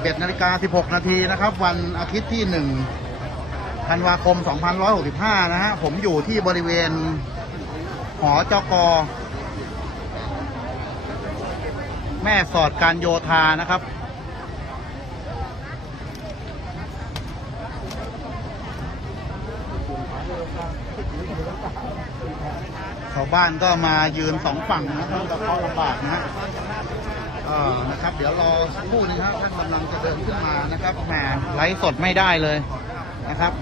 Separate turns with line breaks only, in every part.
11นาฬิกา16 นาทีนะครับ วันอาทิตย์ที่ 1 ธันวาคม 2565 นะฮะ ผมอยู่ที่บริเวณ หอจกอแม่สอดการโยธานะครับ ชาวบ้านก็มายืนสองฝั่งนะครับกระเพาะลำบากนะฮะ ออนะครับ เดี๋ยวรอสักครู่นึงครับท่านกำลังจะเดินขึ้นมานะครับแหมไลฟ์สดไม่ได้เลยนะครับ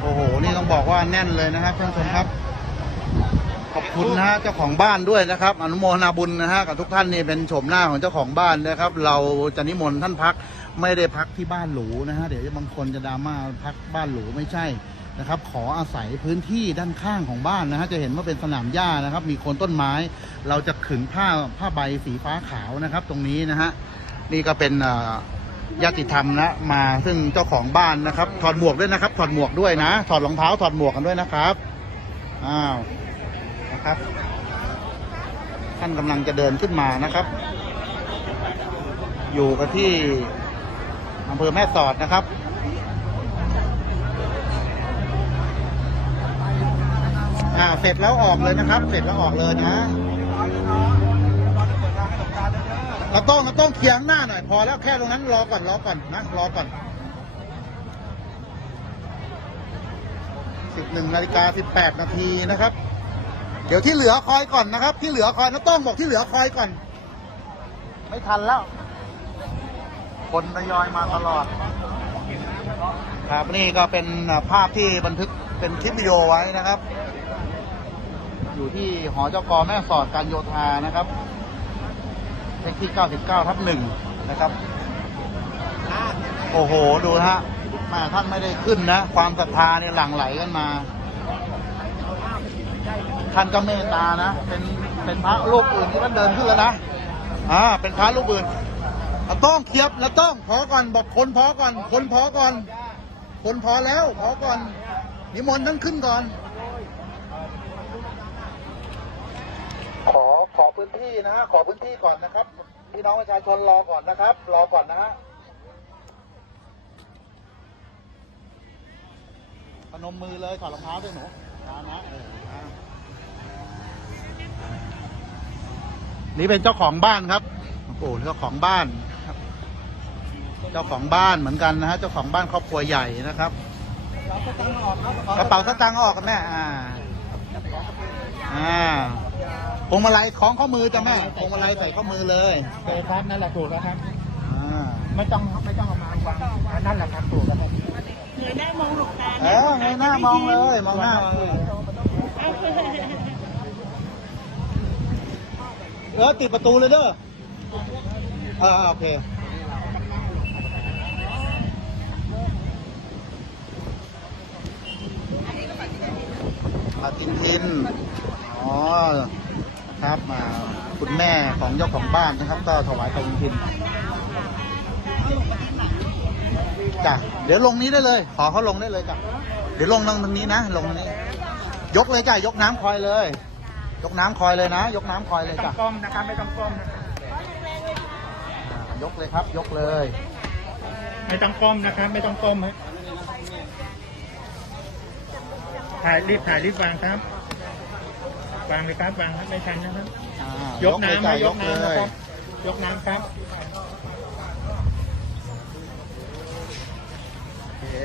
โอ้โห นี่ต้องบอกว่าแน่นเลยนะครับท่านผู้ชมครับ ขอบคุณนะฮะเจ้าของบ้านด้วยนะครับ อนุโมทนาบุญนะฮะกับทุกท่านนี่เป็นโฉมหน้าของเจ้าของบ้านนะครับ เราจะนิมนต์ท่านพักไม่ได้พักที่บ้านหรูนะฮะเดี๋ยวบางคนจะดราม่าพักบ้านหรูไม่ใช่ นะครับ ขออาศัยพื้นที่ด้านข้างของบ้านนะฮะจะเห็นว่าเป็นสนามหญ้านะครับ มีโคนต้นไม้ เราจะขึงผ้าผ้าใบสีฟ้าขาวนะครับ ตรงนี้นะฮะนี่ก็เป็นญาติธรรมนะมาซึ่งเจ้าของบ้านนะครับ ถอดหมวกด้วยนะครับ ถอดหมวกด้วยนะ ถอดรองเท้าถอดหมวกกันด้วยนะครับอ้าวนะครับท่านกำลังจะเดินขึ้นมานะครับ อยู่กับที่อำเภอแม่สอดนะครับ อ่าเสร็จแล้วออกเลยนะครับ เสร็จแล้วออกเลยนะเราต้องเราต้องเคลียร์ข้างหน้าหน่อยพอแล้วแค่ตรงนั้นรอก่อนรอก่อนนะรอก่อนสิบหนึ่งนาฬิกาสิบแปดนาทีนะครับ เดี๋ยวที่เหลือคอยก่อนนะครับ ที่เหลือคอยนะต้องบอกที่เหลือคอยก่อน ไม่ทันแล้ว คนทยอยมาตลอด ครับนี่ก็เป็นอ่าภาพที่บันทึกเป็นคลิปวิดีโอไว้นะครับ อยู่ที่หอเจ้ากอแม่สอดการโยธานะครับเลขที่ 99ทับหนึ่งนะครับ โอ้โห ดูฮะม่ท่านไม่ได้ขึ้นนะ ความศรัทธาเนี่ยหลั่งไหลกันมา ท่านก็เมตตานะ เป็นเป็นพระรูปอื่นที่ท่านเดินขึ้นแล้วนะ อ่า เป็นพระรูปอื่นต้องเทียบแล้วต้องพอก่อนบอกคนพอก่อน คนพอก่อน คนพอแล้วพอก่อนนิมนต์ท่านขึ้นก่อน ขอ ขอ พื้นที่นะฮะขอพื้นที่ก่อนนะครับ พี่น้องประชาชนรอก่อนนะครับ รอก่อนนะฮะพนมมือเลยถอดรองเท้าด้วยหนูนะนะเอออ่านี่เป็นเจ้าของบ้านครับโอ้โหเจ้าของบ้านครับ เจ้าของบ้านเหมือนกันนะฮะเจ้าของบ้านครอบครัวใหญ่นะครับกระเป๋าสตางค์ออกกันแม่อ่า อ่าพวงมาลัยคล้องข้อมือจ้ะแม่พวงมาลัยใส่ข้อมือเลย
เคยครับนั่นแหละถูกแล้วครับ
อ่า
ไม่ต้องไม่ต้องเอามาวางอันนั่นแหละครับถูกแล้วครับ
เงยได้มองหลบตา
เออไงหน้ามองเลย มองหน้ามองเลย เออติดประตูเลยเด้อเออโอเคปาตินทิน อ๋อครับมาคุณแม่ของเจ้าของบ้านนะครับ ก็ถวายปาตินทินจ้ะเดี๋ยวลงนี้ได้เลย ขอเขาลงได้เลยจ้ะเดี๋ยวลงตรงนี้นะ ลงตรงนี้ ยกเลยจ้ะยกน้ำคอยเลย ยกน้ำคอยเลยนะ ยกน้ำคอยเลย
ไม่ต้อ
จ้ะ
งก้มนะครับไม่ต้องก้มนะครับ
อ่ายกเลยครับ ยกเลย
ไม่ต้องก้มนะครับ ไม่ต้องก้มฮะถ่ายรีบถ่ายรีบวางครับ วางเลยครับวางครับไม่ทันนะครับ
อ่าย
ก
เลย
น้ำ
จ้ะ
นะ
ย
ย
ก
ก
เล
น้ำนะ
ย
ครับ ยกน้ำครับ
โอเค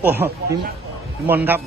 โอ้โหนิมนต์ครับ